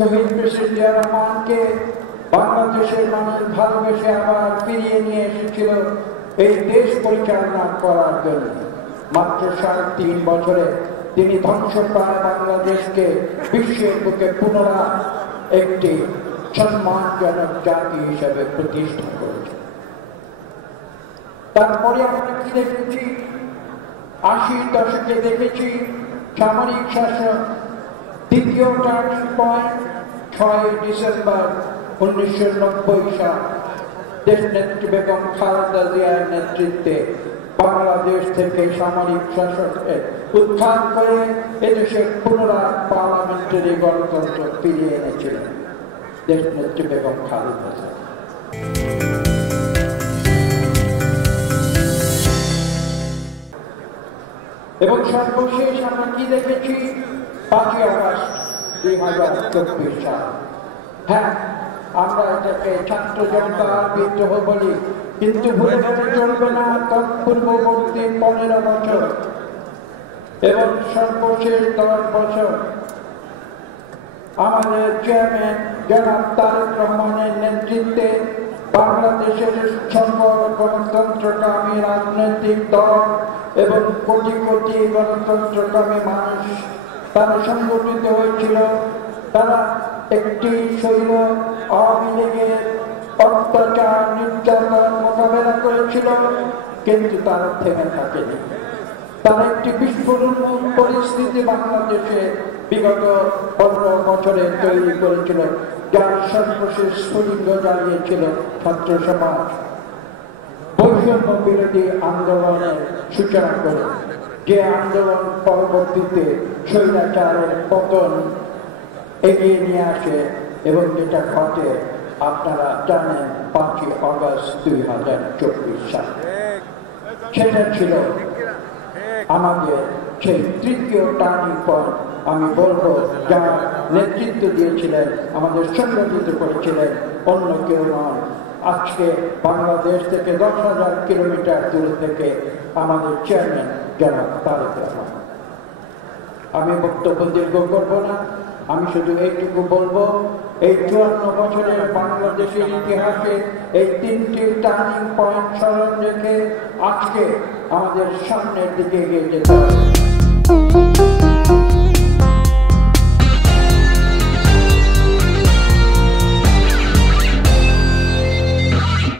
শহীদ president Zia রহমানকে বাংলাদেশের মানুষ ভালোবেসে আবার ফিরিয়ে নিয়ে এসেছিল এই দেশ পরিচালনা করার জন্য। মাত্র ৩.৫ বছরে তিনি ধ্বংসপ্রায় বাংলাদেশকে বিশ্বের বুকে পুনরায় একটি সম্মানজনক জাতি হিসেবে প্রতিষ্ঠা করেছে। তারপরে আমরা কি দেখেছি? ৮০ দশকে দেখেছি সামরিক শাসন। দ্বিতীয় টার্নিং পয়েন্ট ৬ ডিসেম্বর ১৯৯০ সাল দেশনেত্রী বেগম খালেদা জিয়ার নেতৃত্বে বাংলাদেশ থেকে সামরিক শাসনকে উত্থান করে এদেশে পুনরায় পার্লামেন্টারি গণতন্ত্র ফিরিয়ে এনেছিলেন দেশনেত্রী বেগম খালেদা জিয়া। এবং সর্বশেষ আমরা কি দেখেছি? ৫ই আগস্ট ২০২৪ সাল। হ্যাঁ, আমরা এটাকে ছাত্র জনতার বিদ্রোহ বলি, কিন্তু ভুলে গেলে চলবে না তৎপূর্ববর্তী ১৫ বছর এবং সর্বশেষ ১০ বছর আমাদের চেয়ারম্যান জনাব তারেক রহমানের নেতৃত্বে বাংলাদেশের সকল গণতন্ত্রকামী রাজনৈতিক দল এবং কোটি কোটি গণতন্ত্রকামী মানুষ তারা সংগঠিত হয়েছিল। তারা একটি শৈল আওয়ামী লীগের অত্যাচার নির্যাতন মোকাবেলা করেছিল, কিন্তু তারা থেমে থাকেনি। তারা একটি বিস্ফোরণ পরিস্থিতি বাংলাদেশে বিগত ১৫ বছরে তৈরি করেছিল, যার সর্বশেষ স্ফুলিঙ্গ জ্বালিয়েছিল ছাত্র সমাজ। বৈষম্য বিরোধী আন্দোলনের সূচনা করে যে আন্দোলন পরবর্তীতে স্বৈরাচারের পতন এগিয়ে নিয়ে আসে এবং যেটা ঘটে আপনারা জানেন ৫ই আগস্ট ২০২৪ সাল। সেটা ছিল আমাদের সেই তৃতীয় টার্নিং পয়েন্ট। আমি বলবো যারা নেতৃত্ব দিয়েছিলেন, আমাদের সংগঠিত করেছিলেন, অন্য কেউ নয়। আজকে বাংলাদেশ থেকে ১০,০০০ কিলোমিটার দূরে থেকে আমাদের চেয়ারম্যান জনাব তারেক রহমান। আমি বক্তব্য দীর্ঘ করবো না, আমি শুধু এইটুকু বলবো, এই ৫৪ বছরের বাংলাদেশের ইতিহাসে এই ৩টি টার্নিং পয়েন্ট স্মরণ রেখে আজকে আমাদের সামনের দিকে এগিয়ে যেতে হবে।